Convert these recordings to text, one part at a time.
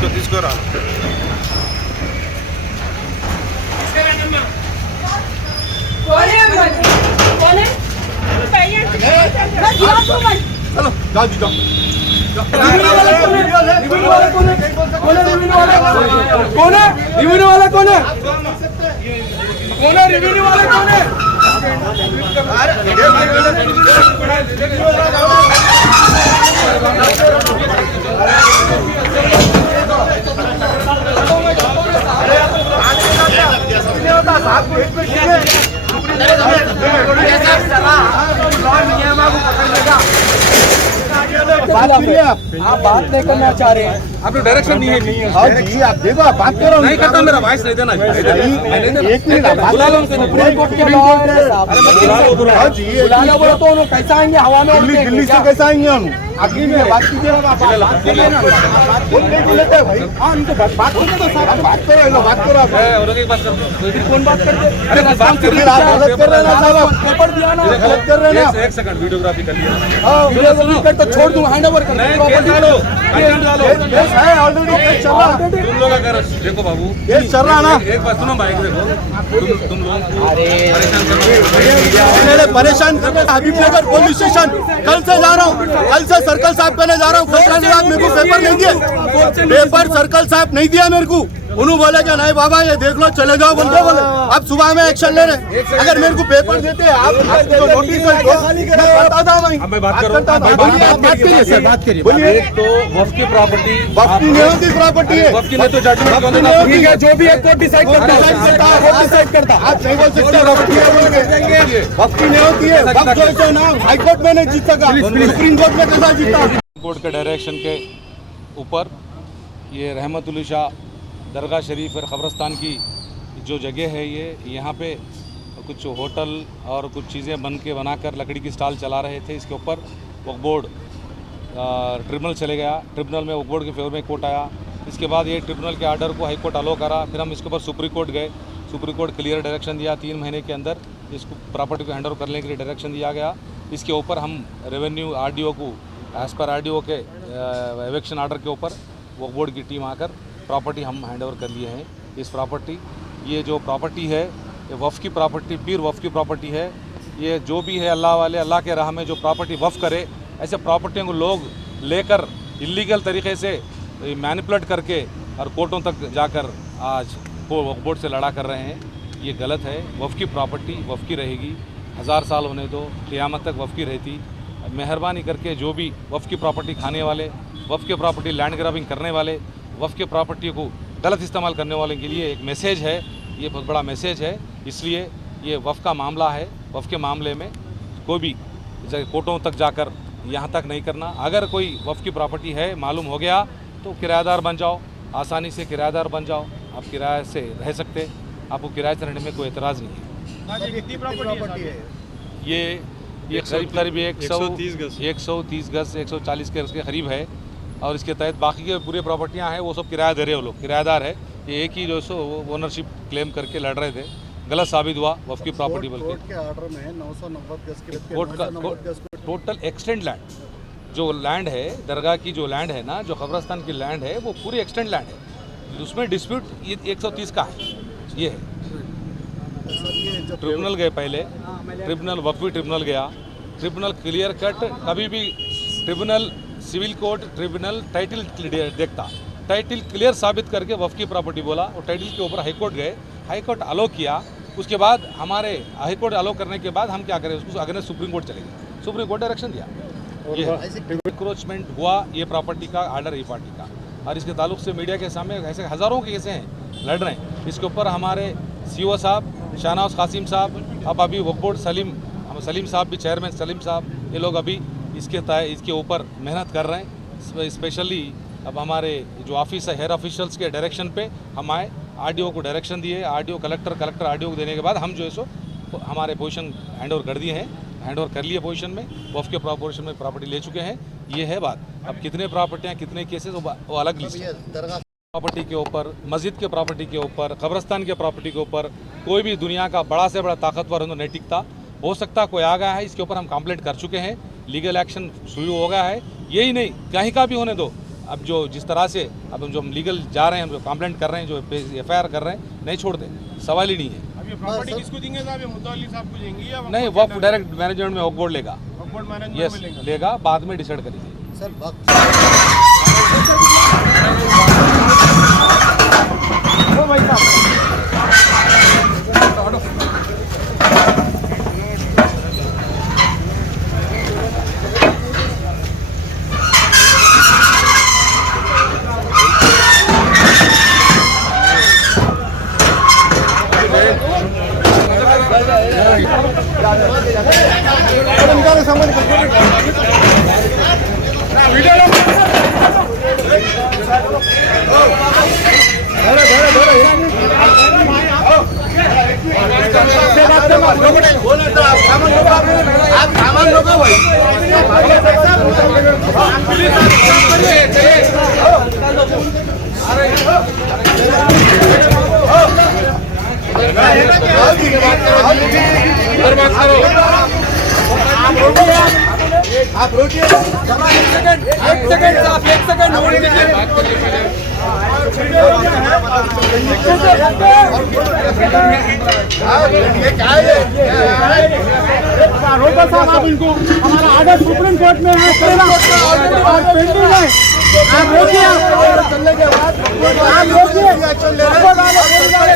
తీసుకురా चलो जाओ जी जाओ रिव्यू वाला कौन है? रिव्यू वाला कौन है? कौन है रिव्यू वाला? कौन है रिव्यू वाला? कौन है? कौन है रिव्यू वाला? कौन है? आप बात नहीं करना चाह रहे हैं, आपको डायरेक्शन नहीं है। हाँ जी आप देखो आप बात करो नहीं करता, मेरा वॉइस नहीं देना। एक मिनट आप बुला लो उनको। सुप्रीम कोर्ट के लॉ है साहब। हाँ जी बुलाना बोलो तो उन्होंने कैसा आएंगे हवा में उड़ के? दिल्ली से कैसे आएंगे हम आखिर में बात कीजिए ना आप बात कीजिए ना बोल लेते हैं भाई। हाँ उनको बात करने दो साहब। बात करो बात करो आप कौन बात करते? अरे बात कर फिर आप गलत कर रहे हैं ना साहब पेपर दिया ना, गलत कर रहे हैं ना एक सेकंड वीडियोग्राफी कर लिया। हाँ वीडियो कर तो छोड़ दूं, हैंड ओवर कर नहीं, दूं। केस डालो, कंटेंट डालो। केस है ऑलरेडी केस चल रहा है तुम लोग अगर देखो बाबू, केस चल रहा है ना एक बात सुनो भाई, देखो तुम लोग परेशान करो। मैंने परेशान कर हबीब नगर पुलिस स्टेशन कल से जा रहा हूँ, कल से सर्कल साहब करने जा रहा हूँ। खतरा निवास मेरे को पेपर नहीं दिए, पेपर सर्कल साहब नहीं दिया मेरे को। उन्होंने बोले क्या नहीं बाबा ये देख लो चले जाओ बोलते बोले। अब सुबह में एक्शन ले रहे, अगर मेरे को पेपर देते आप तो नोटिस करता था भाई। अब मैं बात कर रहा हूँ। बात करिए सर बात करिए बोलिए। एक तो वफ की प्रॉपर्टी, वक्त की नहीं होती प्रॉपर्टी है, वफ की नहीं तो जजमेंट कौन नहीं होती ठीक है, जो भी है कोर्ट डिसाइड करता है, कोर्ट डिसाइड करता है। आप नहीं बोल सकते वक्त की है बोल के। वक्त की नहीं होती है, वक्त जो है ना हाई कोर्ट में नहीं जीत सका, सुप्रीम कोर्ट में कैसा जीता? कोर्ट के डायरेक्शन के ऊपर ये रहमतुल्लाह शाह दरगाह शरीफ और क़ब्रिस्तान की जो जगह है, ये यहाँ पे कुछ होटल और कुछ चीज़ें बनाकर लकड़ी की स्टॉल चला रहे थे। इसके ऊपर वक्फ बोर्ड ट्रिब्यूनल चले गया, ट्रिब्यूनल में वक्फ बोर्ड के फेवर में कोर्ट आया। इसके बाद ये ट्रिब्यूनल के आर्डर को हाई कोर्ट अलो करा, फिर हम इसके ऊपर सुप्रीम कोर्ट गए। सुप्रीम कोर्ट क्लियर डायरेक्शन दिया, 3 महीने के अंदर इसको प्रॉपर्टी को हैंड ओवर करने के लिए डायरेक्शन दिया गया। इसके ऊपर हम रेवेन्यू RDO को एज़ पर RDO के एविक्शन आर्डर के ऊपर वक्फ बोर्ड की टीम आकर प्रॉपर्टी हम हैंड ओवर कर लिए हैं। इस प्रॉपर्टी, ये जो प्रॉपर्टी है ये वफ़ की प्रॉपर्टी, पीर वफ़ की प्रॉपर्टी है। ये जो भी है अल्लाह वाले अल्लाह के राह में जो प्रॉपर्टी वफ़ करे, ऐसे प्रॉपर्टियों को लोग लेकर इलीगल तरीके से मैनिपुलेट करके और कोर्टों तक जाकर आज वक्फ बोर्ड से लड़ा कर रहे हैं। ये गलत है। वफ़ की प्रॉपर्टी वफ़ की रहेगी, 1000 साल होने दो, क़यामत तक वफ़ की रहती। मेहरबानी करके जो भी वफ़ की प्रॉपर्टी खाने वाले, वफ़ की प्रॉपर्टी लैंड ग्रैबिंग करने वाले, वफ़ की प्रॉपर्टी को गलत इस्तेमाल करने वाले के लिए एक मैसेज है, ये बहुत बड़ा मैसेज है। इसलिए ये वफ़ का मामला है, वफ़ के मामले में कोई भी कोर्टों तक जाकर यहाँ तक नहीं करना। अगर कोई वफ़ की प्रॉपर्टी है मालूम हो गया तो किराएदार बन जाओ, आसानी से किराएदार बन जाओ, आप किराए से रह सकते, आपको किराए से रहने में कोई एतराज़ नहीं है। कितनी प्रॉपर्टी है? ये करीब 130 गज 140 के उसके करीब है, और इसके तहत बाकी के पूरे प्रॉपर्टियां हैं वो सब किराया दे रहे हैं, वो लोग किराएदार है। ये एक ही जो सो ओनरशिप क्लेम करके लड़ रहे थे, गलत साबित हुआ वफ़ की प्रॉपर्टी बल्कि कोर्ट के ऑर्डर में 990 गज के कोर्ट का टोटल एक्सटेंड लैंड, जो लैंड है दरगाह की, जो लैंड है ना, जो क़ब्रिस्तान की लैंड है, वो पूरी एक्सटेंड लैंड है। उसमें डिस्प्यूट ये 130 का है। ये है ट्रिब्यूनल गए पहले, ट्रिब्यूनल वक्फी ट्रिब्यूनल गया, ट्रिब्यूनल क्लियर कट, कभी भी tribunal civil court tribunal title देखता, टाइटल क्लियर साबित करके वफ़ की प्रॉपर्टी बोला, और टाइटल के ऊपर हाईकोर्ट गए, हाईकोर्ट अलो किया। उसके बाद हमारे हाईकोर्ट अलो करने के बाद हम क्या करें, उसको अगेंस्ट सुप्रीम कोर्ट चले गए, सुप्रीम कोर्ट डायरेक्शन दिया। ये इंक्रोचमेंट हुआ, ये प्रॉपर्टी का आर्डर ई पार्टी का, और इसके ताल्लुक से मीडिया के सामने ऐसे हज़ारों के केसें हैं लड़ रहे हैं। इसके ऊपर हमारे CO साहब, शाहनवाज कासिम साहब, अब अभी वक्फ बोर्ड सलीम साहब भी चेयरमैन सलीम साहब, ये लोग अभी इसके ऊपर मेहनत कर रहे हैं। स्पेशली अब हमारे जो ऑफिस है, हेयर ऑफिशियल्स के डायरेक्शन पे हम आए, RDO को डायरेक्शन दिए, RDO कलेक्टर RDO को देने के बाद हम जो है सो हमारे पोजीशन हैंड ओवर कर दिए हैं, हैंड ओवर कर लिए पोजीशन में, वफ़ के पोजीशन में प्रॉपर्टी ले चुके हैं। ये है बात। अब कितने प्रॉपर्टियाँ, कितने केसेस, वो अलग लिस्ट है। प्रॉपर्टी के ऊपर, मस्जिद के प्रॉपर्टी के ऊपर, कब्रिस्तान के प्रॉपर्टी के ऊपर कोई भी दुनिया का बड़ा से बड़ा ताकतवर नहीं टिकता। हो सकता कोई आ गया है, इसके ऊपर हम कंप्लेंट कर चुके हैं, लीगल एक्शन शुरू हो गया है। यही नहीं, कहीं का भी होने दो, अब जो जिस तरह से अब जो हम लीगल जा रहे हैं, हम जो कंप्लेंट कर रहे हैं, जो FIR कर रहे हैं, नहीं छोड़ते, सवाल ही नहीं है। अब ये प्रॉपर्टी किसको देंगे साहब? ये मुतवल्ली साहब को देंगे या नहीं, वक्फ डायरेक्ट मैनेजमेंट में वक्फ बोर्ड लेगा। वक्फ बोर्ड मैनेजमेंट यस में लेंगे? लेगा, बाद में डिसाइड करेंगे। सर आप सामान रोको भाई। आप रोकिए, एक सेकंड साहब, एक सेकंड होल्ड कीजिए। ये क्या है? रोका साहब, आप इनको, हमारा आर्डर सुप्रीम कोर्ट में है, पेंडिंग है। आप रोकिए, चलने के बाद आप रोकिए, एक्शन ले रहे हैं।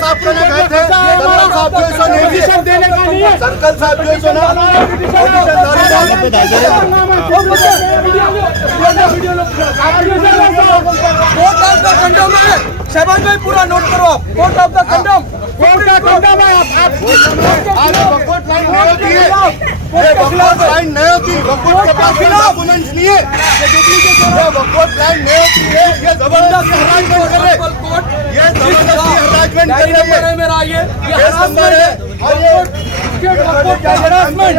साहब को ना गए थे, साहब जो ऐसा नहीं देने का नहीं है। सर्कल साहब जो ऐसा ना शहबाज भाई पूरा नोट करो आप। कोर्ट ऑफ द कंडम, कोर्ट का कंडम है। आप वकोट लाइन नहीं होती है, ये वकोट लाइन नहीं होती। वकोट के पास डॉक्यूमेंट्स नहीं है, ये वकोट लाइन नहीं होती है। ये जबरदस्ती हरासमेंट कर रहे हैं, ये जबरदस्ती हरासमेंट कर रहे हैं। मेरा ये नंबर है और ये वकोट का हरासमेंट,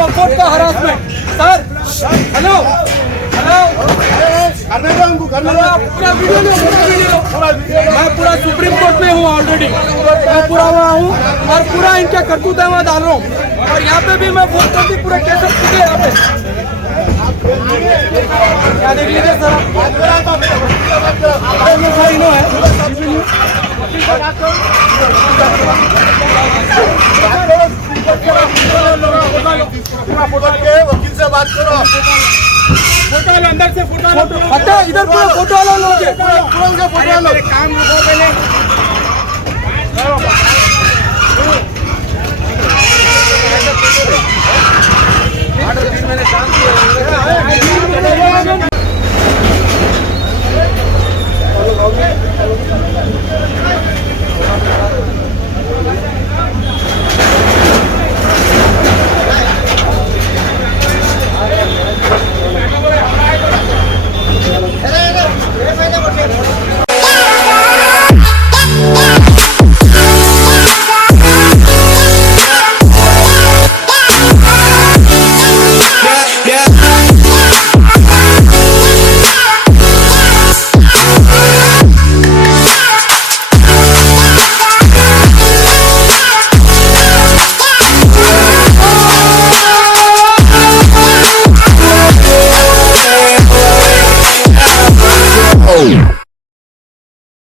वकोट का हरासमेंट। सर हेलो करने दो हमको, करने दो। पूरा वीडियो लो, पूरा वीडियो। मैं पूरा सुप्रीम कोर्ट में हूँ ऑलरेडी, मैं पूरा वहाँ हूँ और पूरा इनके करतूत है वहाँ डाल रहा हूँ। और यहाँ पे भी मैं वोट करती पूरे केस यहाँ पे क्या देख लीजिए सर। वकील से बात करो, फोटो अंदर से फोटो हटा, इधर पूरा फोटो वाला लोग फोटो लो। काम रुको पहले।